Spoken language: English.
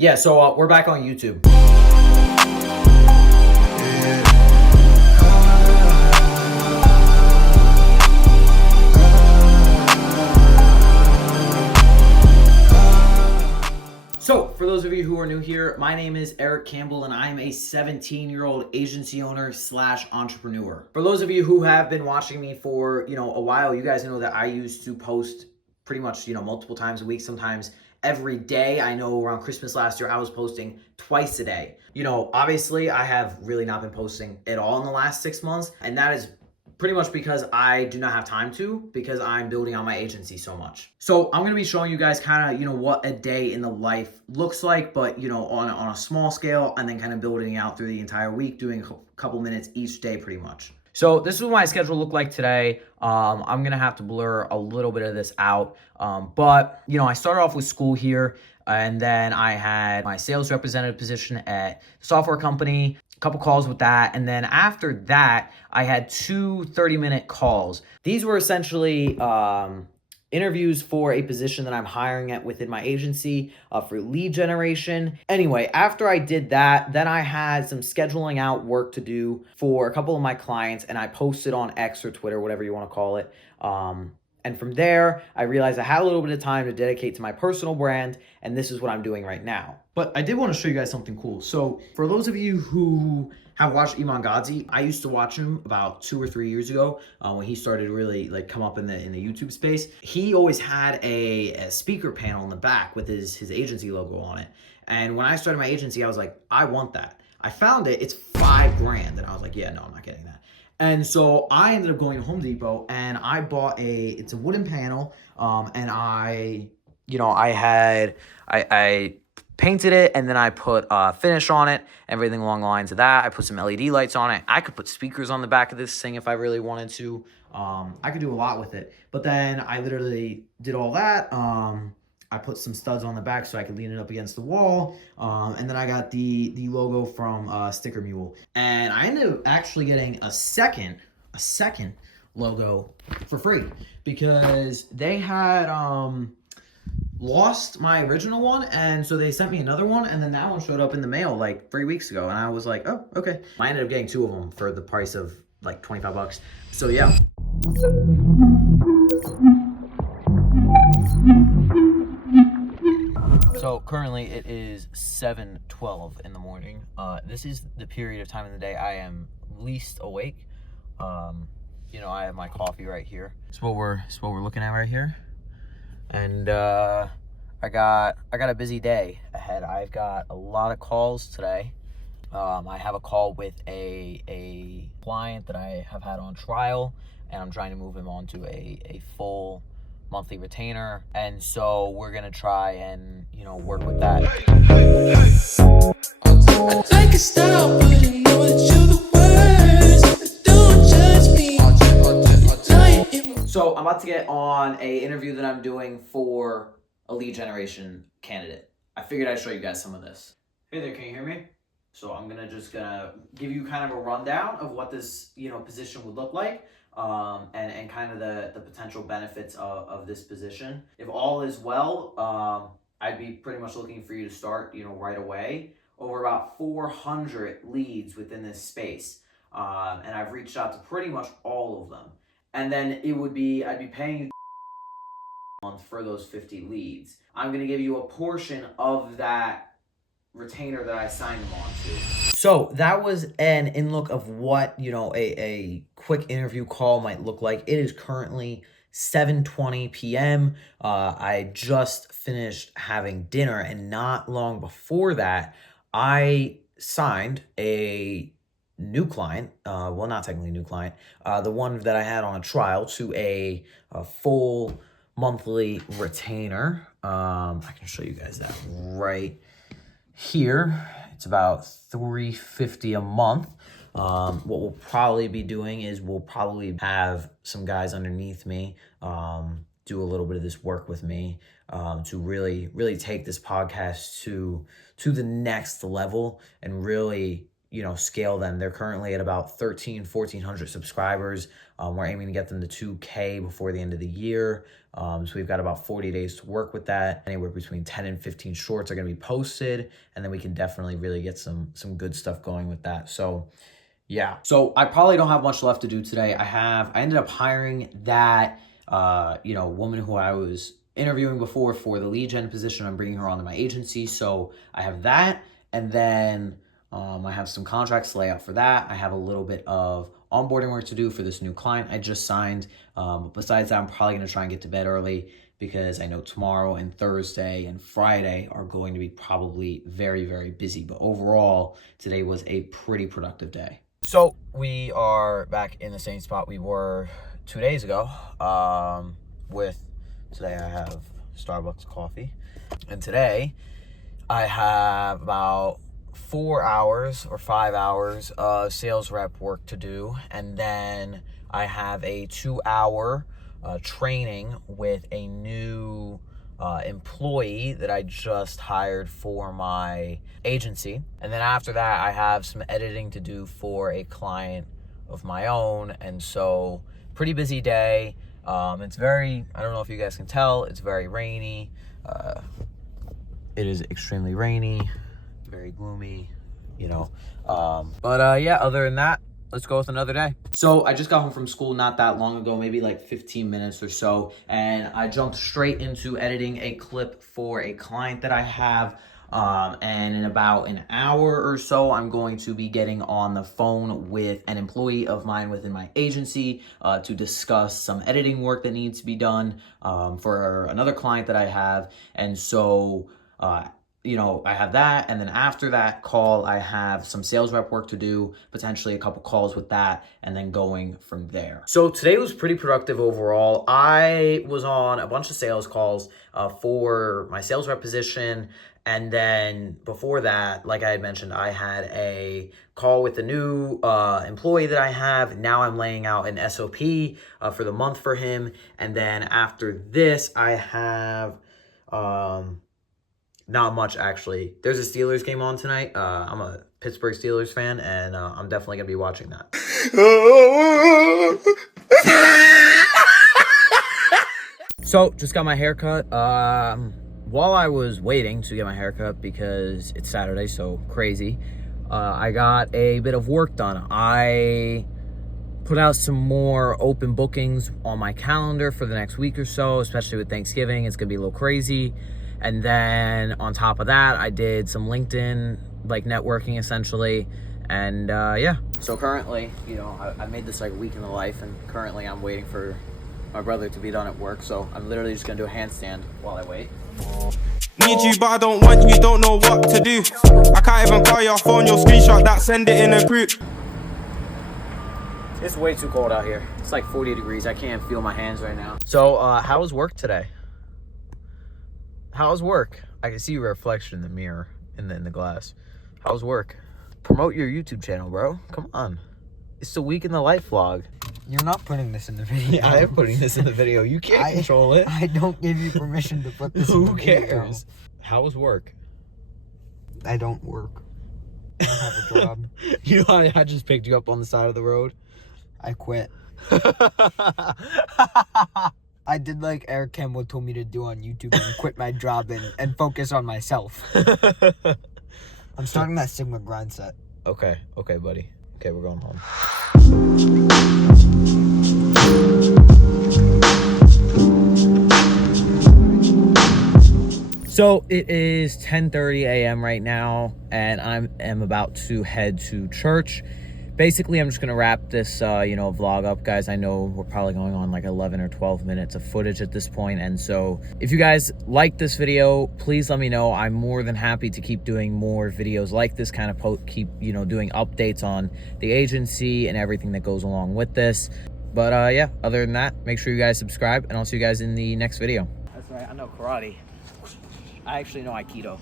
Yeah, so we're back on YouTube. So, for those of you who are new here, my name is Eric Campbell and I'm a 17-year-old agency owner slash entrepreneur. For those of you who have been watching me for, a while, you guys know that I used to post pretty much, multiple times a week, sometimes every day. I know around Christmas last year, I was posting twice a day. Obviously I have really not been posting at all in the last 6 months, and that is pretty much because I do not have time to, because I'm building out my agency so much. So I'm going to be showing you guys kind of, what a day in the life looks like, but, on a small scale, and then kind of building out through the entire week, doing a couple minutes each day pretty much. So this is what my schedule looked like today. I'm going to have to blur a little bit of this out. But, I started off with school here, and then I had my sales representative position at a software company, a couple calls with that. And then after that, I had two 30-minute calls. These were essentially interviews for a position that I'm hiring at within my agency for lead generation. Anyway, after I did that, then I had some scheduling out work to do for a couple of my clients, and I posted on X or Twitter, whatever you want to call it. And from there, I realized I had a little bit of time to dedicate to my personal brand, and this is what I'm doing right now. But I did want to show you guys something cool. So for those of you who have watched Iman Gadzhi, I used to watch him about 2 or 3 years ago when he started to really come up in the YouTube space. He always had a speaker panel in the back with his agency logo on it. And when I started my agency, I was like, I want that. I found it. It's $5,000, and I was like, yeah, no, I'm not getting that. And so I ended up going to Home Depot and I bought it's a wooden panel. And I painted it, and then I put finish on it, everything along the lines of that. I put some LED lights on it. I could put speakers on the back of this thing if I really wanted to. I could do a lot with it. But then I literally did all that. I put some studs on the back so I could lean it up against the wall. And then I got the logo from Sticker Mule. And I ended up actually getting a second logo for free, because they had lost my original one, and so they sent me another one, and then that one showed up in the mail like 3 weeks ago, and I was like, oh, okay. I ended up getting 2 of them for the price of like $25. So yeah. So currently it is 7:12 in the morning. This is the period of time in the day I am least awake. I have my coffee right here. It's what we're looking at right here. And I got a busy day ahead. I've got a lot of calls today. I have a call with a client that I have had on trial, and I'm trying to move him on to a full monthly retainer, and so we're gonna try and work with that. Like a style, but I know that you're the worst. Don't judge me. So I'm about to get on a interview that I'm doing for a lead generation candidate. I figured I'd show you guys some of this. Hey there, can you hear me? So I'm gonna give you kind of a rundown of what this position would look like. And kind of the potential benefits of this position. If all is well, I'd be pretty much looking for you to start, right away. Over about 400 leads within this space. And I've reached out to pretty much all of them. And then I'd be paying you a month for those 50 leads. I'm going to give you a portion of that retainer that I signed them on to. So that was an in-look of what, a quick interview call might look like. It is currently 7:20 p.m. I just finished having dinner, and not long before that, I signed a new client, well, not technically new client, the one that I had on a trial, to a full monthly retainer. I can show you guys that right here. It's about $350 a month. What we'll probably be doing is we'll probably have some guys underneath me do a little bit of this work with me to really take this podcast to the next level, and really scale them. They're currently at about 1,400 subscribers. We're aiming to get them to 2K before the end of the year. So we've got about 40 days to work with that. Anywhere between 10 and 15 shorts are going to be posted, and then we can definitely really get some good stuff going with that. So yeah. So I probably don't have much left to do today. I ended up hiring that woman who I was interviewing before for the lead gen position. I'm bringing her onto my agency. So I have that, and then I have some contracts to lay out for that. I have a little bit of onboarding work to do for this new client I just signed. Besides that, I'm probably going to try and get to bed early because I know tomorrow and Thursday and Friday are going to be probably very, very busy. But overall, today was a pretty productive day. So we are back in the same spot we were 2 days ago. Today I have Starbucks coffee, and today I have about 4 hours or 5 hours of sales rep work to do, and then I have a 2-hour training with a new employee that I just hired for my agency. And then after that, I have some editing to do for a client of my own. And so pretty busy day. It's very, I don't know if you guys can tell, it's very rainy. It is extremely rainy, very gloomy, but yeah, other than that, let's go with another day. So I just got home from school not that long ago, maybe like 15 minutes or so, and I jumped straight into editing a clip for a client that I have. And in about an hour or so, I'm going to be getting on the phone with an employee of mine within my agency to discuss some editing work that needs to be done for another client that I have. And so I have that, and then after that call, I have some sales rep work to do, potentially a couple calls with that, and then going from there. So today was pretty productive overall. I was on a bunch of sales calls for my sales rep position, and then before that, like I had mentioned, I had a call with the new employee that I have. Now I'm laying out an SOP for the month for him, and then after this, I have not much, actually. There's a Steelers game on tonight. I'm a Pittsburgh Steelers fan, and I'm definitely going to be watching that. So, just got my hair cut. While I was waiting to get my hair cut, because it's Saturday, so crazy, I got a bit of work done. I put out some more open bookings on my calendar for the next week or so, especially with Thanksgiving. It's going to be a little crazy. And then on top of that, I did some LinkedIn, networking essentially. And yeah. So currently, I made this like a week in the life, and currently I'm waiting for my brother to be done at work. So I'm literally just gonna do a handstand while I wait. Need you, but I don't want you, don't know what to do. I can't even call your phone, your screenshot that, send it in a group. It's way too cold out here. It's like 40 degrees. I can't feel my hands right now. So how was work today? How's work? I can see your reflection in the mirror, in the glass. How's work? Promote your YouTube channel, bro. Come on. It's the week in the life vlog. You're not putting this in the video. I am putting this in the video. You can't control it. I don't give you permission to put this in the video. Who cares? How was work? I don't work. I don't have a job. You know, I just picked you up on the side of the road. I quit. I did like Eric Campbell told me to do on YouTube and quit my job and focus on myself. I'm starting that Sigma grind set. Okay, buddy. Okay, we're going home. So it is 10:30 a.m. right now, and I am about to head to church. Basically, I'm just going to wrap this, vlog up, guys. I know we're probably going on like 11 or 12 minutes of footage at this point. And so if you guys like this video, please let me know. I'm more than happy to keep doing more videos like this, kind of keep, doing updates on the agency and everything that goes along with this. But yeah, other than that, make sure you guys subscribe, and I'll see you guys in the next video. That's right. I know karate. I actually know Aikido.